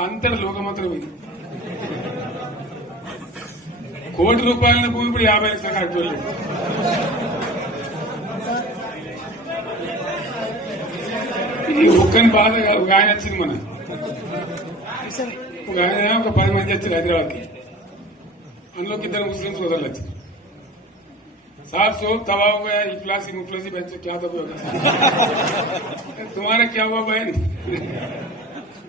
అంతటి లోకమంత్రం ఇది కోటి రూపాయల భూమి ఇప్పుడు యాభై లక్షల కట్టుకోలేదు ఈ ఒక్కని బాధ కాదు. ఒక ఆయన వచ్చింది మన ఒక ఆయన ఒక పది మంది వచ్చారు హైదరాబాద్కి అందులోకి ఇద్దరు ముస్లిం సోదరులు వచ్చారు साहब सो तबाह हो गया इफलासी मुफलसी बच्चे क्या दबे हो गए तुम्हारा क्या हुआ बहन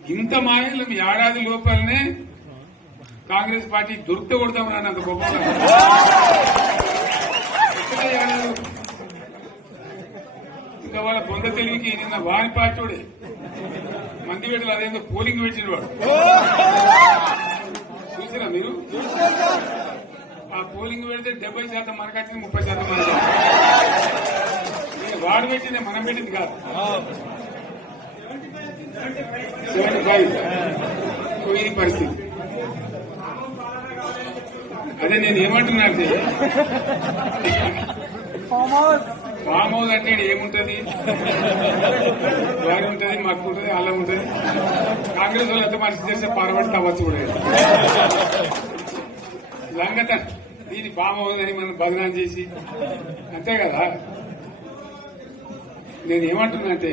ఇంత మాయలు ఏడాది లోపలనే కాంగ్రెస్ పార్టీ దొరికితే కొడతాం అంత గొప్ప ఇంకా వాళ్ళ పొంద తెలివికి నిన్న వారి పార్టీడే మంది పెట్టలు అదేందో పోలింగ్ పెట్టిన వాడు. చూసారా మీరు? ఆ పోలింగ్ పెడితే డెబ్బై శాతం మనకు వచ్చింది ముప్పై శాతం మనకు వాడు పెట్టింది మనం పెట్టింది కాదు. సెవెంటీ ఫైవ్ ఇది పరిస్థితి. అదే నేను ఏమంటున్నా అంటే ఫామ్ హౌస్ అంటే ఏముంటది? వారి ఉంటది? మాకు ఉంటది అలా ఉంటది. కాంగ్రెస్ వాళ్ళు ఎంత మనిషి చేస్తే పారబడి తవ్వచ్చు కూడా. లంగత దీని ఫామ్ హౌస్ అని మనం బదనాం చేసి అంతే కదా. నేను ఏమంటున్నా అంటే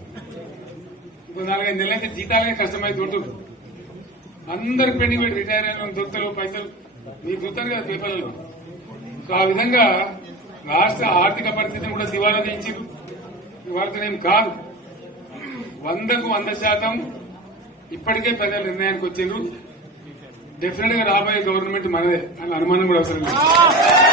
ఇంకో నాలుగైదు నెలలైతే జీతాలే కష్టమై దొరుకుతుంది అందరు పెండింగ్ పెట్టి రిటైర్ అయిన వాళ్ళు పైసలు. మీకు దొరుకుతారు కదా పేపర్లలో. సో ఆ విధంగా రాష్ట్ర ఆర్థిక పరిస్థితిని కూడా దివాలా చేయించారు ఇవాళతోనేం కాదు. వందకు వంద శాతం ఇప్పటికే ప్రజల నిర్ణయానికి వచ్చిండ్రు. డెఫినెట్గా రాబోయే గవర్నమెంట్ మనదే అని అనుమానం కూడా అవసరం లేదు.